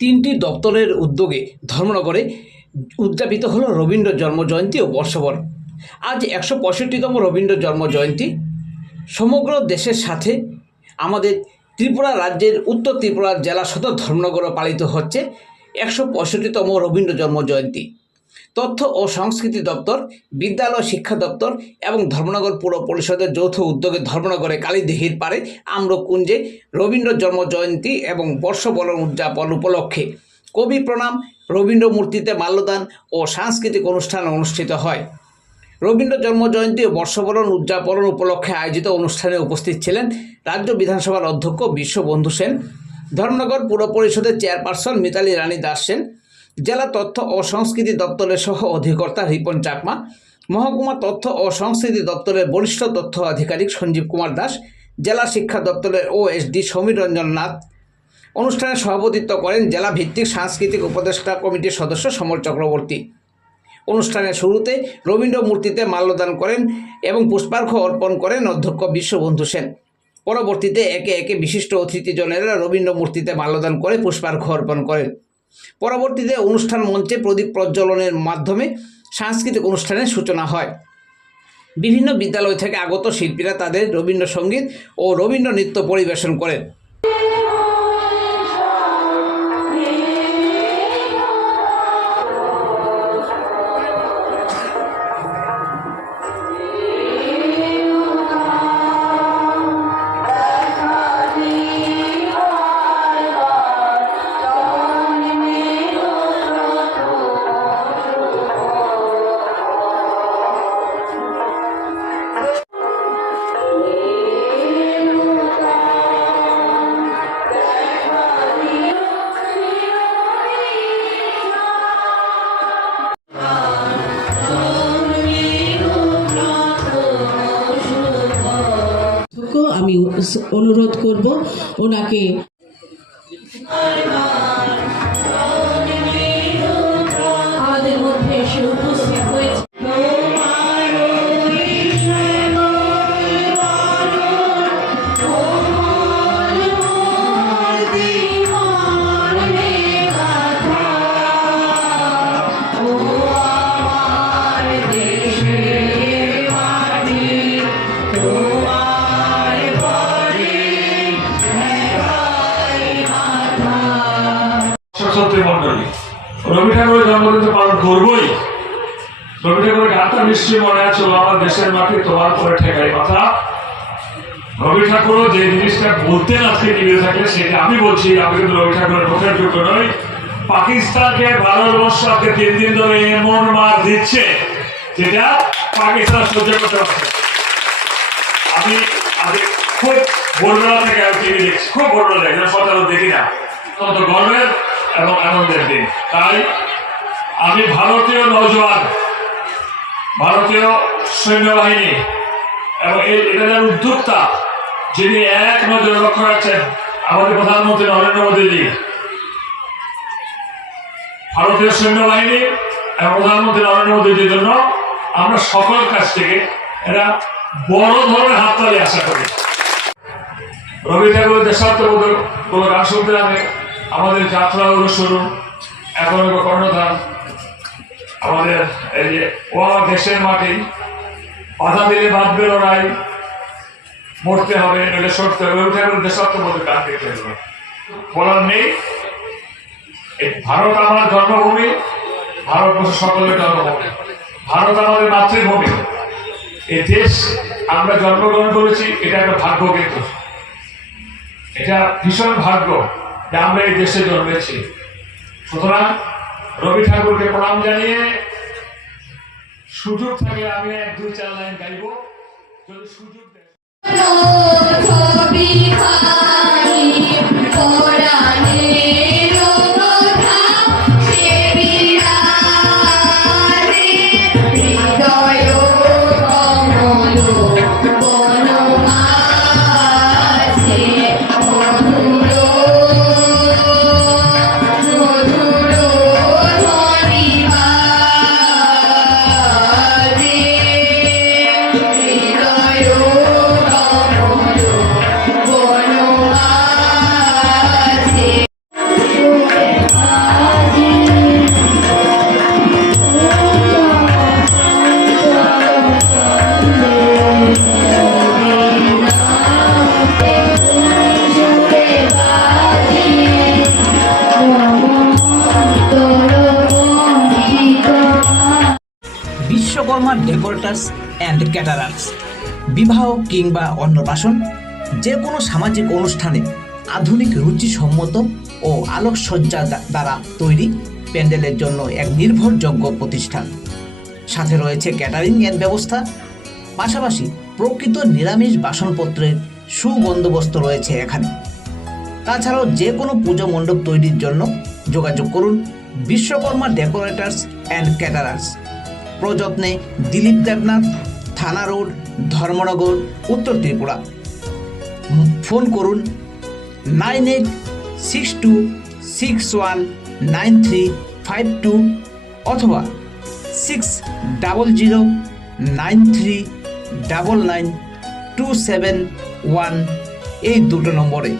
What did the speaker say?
তিনটি দপ্তরের উদ্যোগে ধর্মনগরে উদযাপিত হলো রবীন্দ্র জন্মজয়ন্তী ও বর্ষবরণ। আজ একশো পঁয়ষট্টিতম রবীন্দ্র জন্মজয়ন্তী। সমগ্র দেশের সাথে আমাদের ত্রিপুরা রাজ্যের উত্তর ত্রিপুরা জেলা সদর ধর্মনগরও পালিত হচ্ছে। একশো পঁয়ষট্টিতম রবীন্দ্র জন্মজয়ন্তী। তথ্য ও সংস্কৃতি দপ্তর, বিদ্যালয় শিক্ষা দপ্তর এবং ধর্মনগর পুর পরিষদের যৌথ উদ্যোগে ধর্মনগরে কালীদিঘির পারে আম্রকুঞ্জে রবীন্দ্র জন্মজয়ন্তী এবং বর্ষবরণ উদযাপন উপলক্ষে কবি প্রণাম, রবীন্দ্র মূর্তিতে মাল্যদান ও সাংস্কৃতিক অনুষ্ঠান অনুষ্ঠিত হয়। রবীন্দ্র জন্মজয়ন্তী ও বর্ষবরণ উদযাপন উপলক্ষে আয়োজিত অনুষ্ঠানে উপস্থিত ছিলেন রাজ্য বিধানসভার অধ্যক্ষ বিশ্ববন্ধু সেন, ধর্মনগর পুর পরিষদের চেয়ারপারসন মিতালি রানী দাস সেন জেলা তথ্য ও সংস্কৃতি দপ্তরের সহ অধিকর্তা রিপন চাকমা, মহকুমা তথ্য ও সংস্কৃতি দপ্তরের বরিষ্ঠ তথ্য আধিকারিক সঞ্জীব কুমার দাস, জেলা শিক্ষা দপ্তরের ওএসডি সমীর রঞ্জন নাথ। অনুষ্ঠানে সভাপতিত্ব করেন জেলা ভিত্তিক সাংস্কৃতিক উপদেষ্টা কমিটির সদস্য সমর চক্রবর্তী। অনুষ্ঠানের শুরুতে রবীন্দ্র মূর্তিতে মাল্যদান করেন এবং পুষ্পার্ঘ্য অর্পণ করেন অধ্যক্ষ বিশ্ববন্ধু সেন। পরবর্তীতে একে একে বিশিষ্ট অতিথিজনেরা রবীন্দ্র মূর্তিতে মাল্যদান করে পুষ্পার্ঘ অর্পণ করেন। পরবর্তীতে অনুষ্ঠান মঞ্চে প্রদীপ প্রজ্বলনের মাধ্যমে সাংস্কৃতিক অনুষ্ঠানের সূচনা হয়। বিভিন্ন বিদ্যালয় থেকে আগত শিল্পীরা তাদের রবীন্দ্রসঙ্গীত ও রবীন্দ্র নৃত্য পরিবেশন করেন। অনুরোধ করব ওনাকে করবই রবি ঠাকুরের গানটা নিশ্চয়ই মনে আছে আমার দেশের মাটি তোমার পরে ঠেকাই কথা। রবি ঠাকুরও যে জিনিসটা বলতেন আজকে টিভিতে থাকলে সেটা আমি বলছি, আমি কিন্তু রবি ঠাকুরের মুখের যোগ্য নই। পাকিস্তানকে ভারতবর্ষ আজকে তিন দিন ধরে এমন মার দিচ্ছে, যেটা পাকিস্তান সহ্য করতে পারছে। আমি খুব ভোরবেলা থেকে আমি টিভি দেখছি, খুব ভোরবেলা দেখি সচরাচর দেখি না। অত্যন্ত গর্বের এবং আনন্দের দিন। তাই আমি ভারতীয় নৌজওয়ান, ভারতীয় সৈন্যবাহিনী, এবং এই এটা উদ্যোক্তা, যিনি এক নজর লক্ষ্য রাখছেন আমাদের প্রধানমন্ত্রী নরেন্দ্র মোদীজি। ভারতীয় সৈন্যবাহিনী এবং প্রধানমন্ত্রী নরেন্দ্র মোদীজির জন্য আমরা সকল কাছ থেকে এরা বড় ধরনের হাততালি আশা করি। রবি ঠাকুরের দেশাত্মবোধক কোনো গান শুনতে আমাদের যাত্রা শুরু এখন কর্ণধার আমাদের এই যে ও দেশের মাটি বাধা দিলে বাঁধবে লড়াই মরতে হবে, নইলে সরতে হবে। রবি ঠাকুরের দেশাত্মবোধক গান দেখতে হবে বলার নেই, এই ভারত আমার জন্মভূমি ভারতবর্ষ সকলের জন্মভূমি। ভারত আমাদের মাতৃভূমি। এই দেশ আমরা জন্মগ্রহণ করেছি, এটা একটা ভাগ্য কিন্তু। এটা ভীষণ ভাগ্য যে আমরা এই দেশে জন্মেছি। সুতরাং রবি ঠাকুরকে প্রণাম জানিয়ে সুযোগ থাকলে আমি এক, দুই, চার লাইন গাইব। যদি সুযোগ দেয়। বিশ্বকর্মা ডেকোরেটার্স অ্যান্ড ক্যাটারার্স বিবাহ কিংবা অন্নপ্রাশন যে কোনো সামাজিক অনুষ্ঠানে আধুনিক রুচিসম্মত ও আলোকসজ্জা দ্বারা তৈরি প্যান্ডেলের জন্য এক নির্ভরযোগ্য প্রতিষ্ঠান। সাথে রয়েছে ক্যাটারিং এর ব্যবস্থা। পাশাপাশি প্রকৃত নিরামিষ বাসনপত্রের সুবন্দোবস্ত রয়েছে এখানে। তাছাড়াও যে কোনো পুজো মণ্ডপ তৈরির জন্য যোগাযোগ করুন। বিশ্বকর্মা ডেকোরেটার্স অ্যান্ড ক্যাটারার্স প্রযত্নে দিলীপ দেবনাথ, থানা রোড, ধর্মনগর, উত্তর ত্রিপুরা। ফোন করুন nine eight six two six one nine three five two অথবা six double zero nine three double nine two seven one এই দুটো নম্বরে।